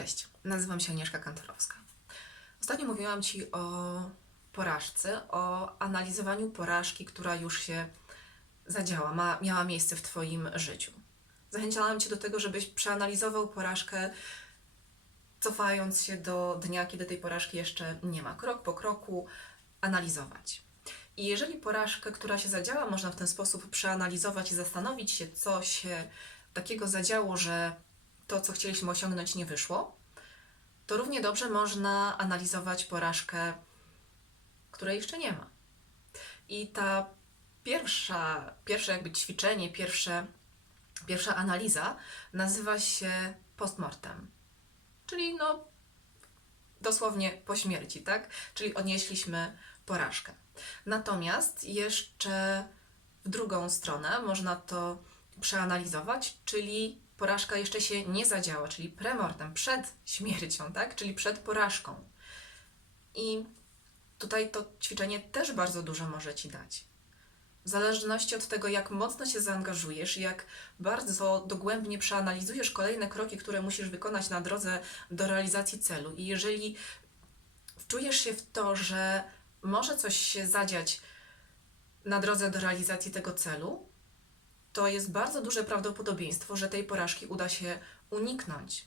Cześć, nazywam się Agnieszka Kantorowska. Ostatnio mówiłam Ci o porażce, o analizowaniu porażki, która już się zadziała, ma, miała miejsce w Twoim życiu. Zachęcałam Cię do tego, żebyś przeanalizował porażkę, cofając się do dnia, kiedy tej porażki jeszcze nie ma. Krok po kroku analizować. I jeżeli porażkę, która się zadziała, można w ten sposób przeanalizować i zastanowić się, co się takiego zadziało, że to, co chcieliśmy osiągnąć, nie wyszło, to równie dobrze można analizować porażkę, której jeszcze nie ma. I ta pierwsza, pierwsze jakby ćwiczenie, pierwsze, pierwsza analiza nazywa się postmortem. Czyli no dosłownie po śmierci, tak? Czyli odnieśliśmy porażkę. Natomiast jeszcze w drugą stronę można to przeanalizować, czyli porażka jeszcze się nie zadziała, czyli premortem, przed śmiercią, tak? Czyli przed porażką. I tutaj to ćwiczenie też bardzo dużo może Ci dać. W zależności od tego, jak mocno się zaangażujesz, jak bardzo dogłębnie przeanalizujesz kolejne kroki, które musisz wykonać na drodze do realizacji celu, i jeżeli wczujesz się w to, że może coś się zadziać na drodze do realizacji tego celu, to jest bardzo duże prawdopodobieństwo, że tej porażki uda się uniknąć.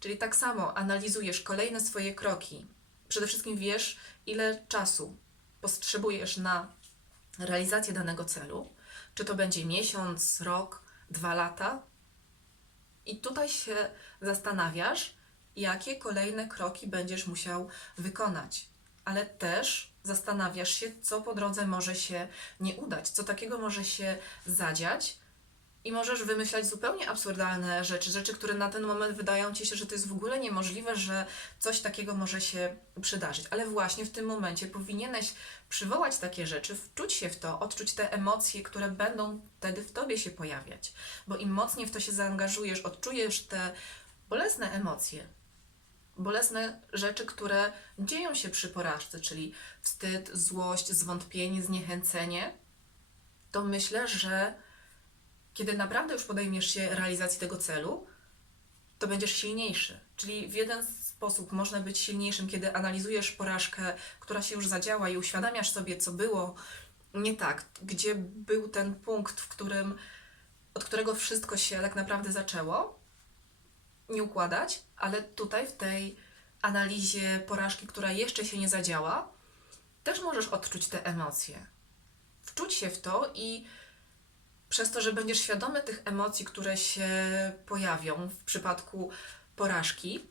Czyli tak samo analizujesz kolejne swoje kroki. Przede wszystkim wiesz, ile czasu potrzebujesz na realizację danego celu. Czy to będzie miesiąc, rok, dwa lata. I tutaj się zastanawiasz, jakie kolejne kroki będziesz musiał wykonać. Ale też zastanawiasz się, co po drodze może się nie udać, co takiego może się zadziać. I możesz wymyślać zupełnie absurdalne rzeczy, rzeczy, które na ten moment wydają ci się, że to jest w ogóle niemożliwe, że coś takiego może się przydarzyć. Ale właśnie w tym momencie powinieneś przywołać takie rzeczy, wczuć się w to, odczuć te emocje, które będą wtedy w tobie się pojawiać. Bo im mocniej w to się zaangażujesz, odczujesz te bolesne emocje, bolesne rzeczy, które dzieją się przy porażce, czyli wstyd, złość, zwątpienie, zniechęcenie, to myślę, że kiedy naprawdę już podejmiesz się realizacji tego celu, to będziesz silniejszy. Czyli w jeden sposób można być silniejszym, kiedy analizujesz porażkę, która się już zadziała i uświadamiasz sobie, co było nie tak, gdzie był ten punkt, w którym, od którego wszystko się tak naprawdę zaczęło, nie układać, ale tutaj w tej analizie porażki, która jeszcze się nie zadziała, też możesz odczuć te emocje. Wczuć się w to i przez to, że będziesz świadomy tych emocji, które się pojawią w przypadku porażki,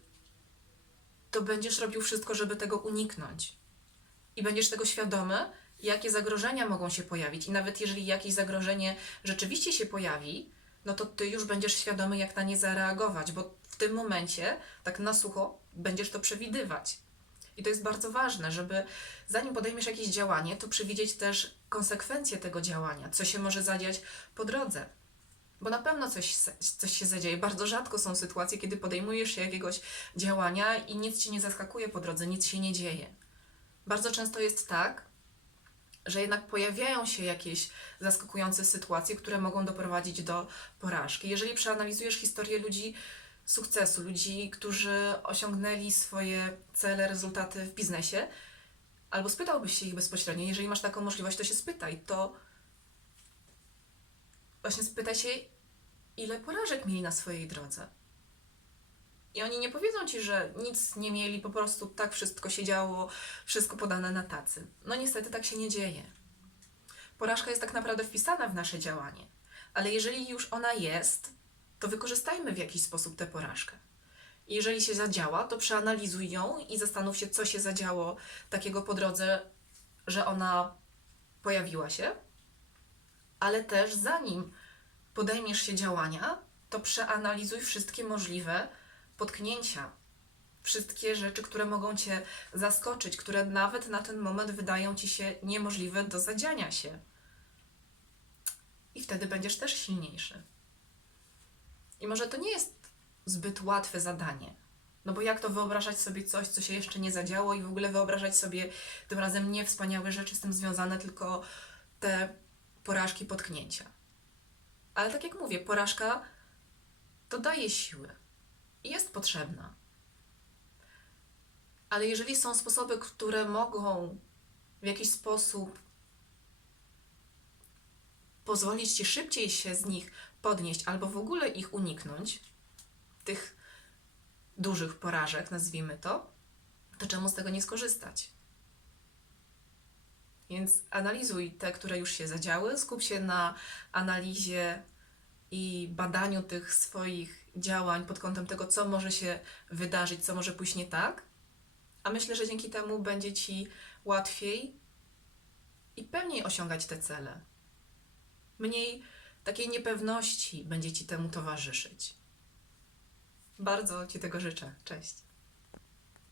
to będziesz robił wszystko, żeby tego uniknąć. I będziesz tego świadomy, jakie zagrożenia mogą się pojawić. I nawet jeżeli jakieś zagrożenie rzeczywiście się pojawi, no to ty już będziesz świadomy, jak na nie zareagować, bo tym momencie, tak na sucho, będziesz to przewidywać. I to jest bardzo ważne, żeby zanim podejmiesz jakieś działanie, to przewidzieć też konsekwencje tego działania, co się może zadziać po drodze. Bo na pewno coś, coś się zadzieje. Bardzo rzadko są sytuacje, kiedy podejmujesz się jakiegoś działania i nic ci nie zaskakuje po drodze, nic się nie dzieje. Bardzo często jest tak, że jednak pojawiają się jakieś zaskakujące sytuacje, które mogą doprowadzić do porażki. Jeżeli przeanalizujesz historię ludzi sukcesu, ludzi, którzy osiągnęli swoje cele, rezultaty w biznesie, albo spytałbyś się ich bezpośrednio, jeżeli masz taką możliwość, to się spytaj, to właśnie spytaj się, ile porażek mieli na swojej drodze. I oni nie powiedzą ci, że nic nie mieli, po prostu tak wszystko się działo, wszystko podane na tacy. No niestety tak się nie dzieje. Porażka jest tak naprawdę wpisana w nasze działanie, ale jeżeli już ona jest, to wykorzystajmy w jakiś sposób tę porażkę. I jeżeli się zadziała, to przeanalizuj ją i zastanów się, co się zadziało takiego po drodze, że ona pojawiła się. Ale też zanim podejmiesz się działania, to przeanalizuj wszystkie możliwe potknięcia, wszystkie rzeczy, które mogą cię zaskoczyć, które nawet na ten moment wydają ci się niemożliwe do zadziania się. I wtedy będziesz też silniejszy. I może to nie jest zbyt łatwe zadanie. No bo jak to wyobrażać sobie coś, co się jeszcze nie zadziało i w ogóle wyobrażać sobie tym razem nie wspaniałe rzeczy z tym związane, tylko te porażki, potknięcia. Ale tak jak mówię, porażka to daje siły i jest potrzebna. Ale jeżeli są sposoby, które mogą w jakiś sposób pozwolić ci szybciej się z nich podnieść albo w ogóle ich uniknąć, tych dużych porażek, nazwijmy to, to czemu z tego nie skorzystać? Więc analizuj te, które już się zadziały, skup się na analizie i badaniu tych swoich działań pod kątem tego, co może się wydarzyć, co może pójść nie tak. A myślę, że dzięki temu będzie ci łatwiej i pewniej osiągać te cele. Mniej takiej niepewności będzie ci temu towarzyszyć. Bardzo ci tego życzę. Cześć.